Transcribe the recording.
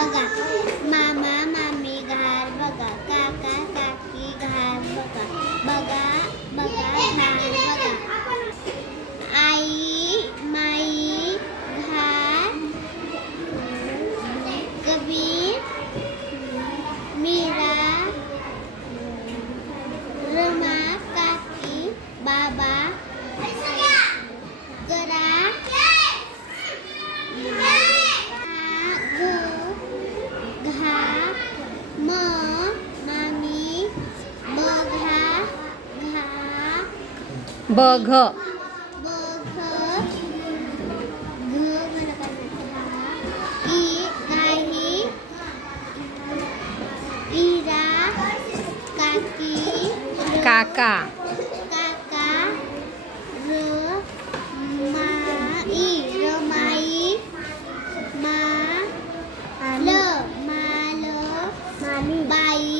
बघा, मामा मामी घार बघा, काका काकी घार बघा, बघा बघा घार बघा, आई माई घार, कबीर मीरा रमा काकी बाबा गरा घा म मामी बघा घा बघ बघ घ मला काय म्हणतात ई काही इरा काकी काका काका र माई रमाई मा ल माल मामी बाई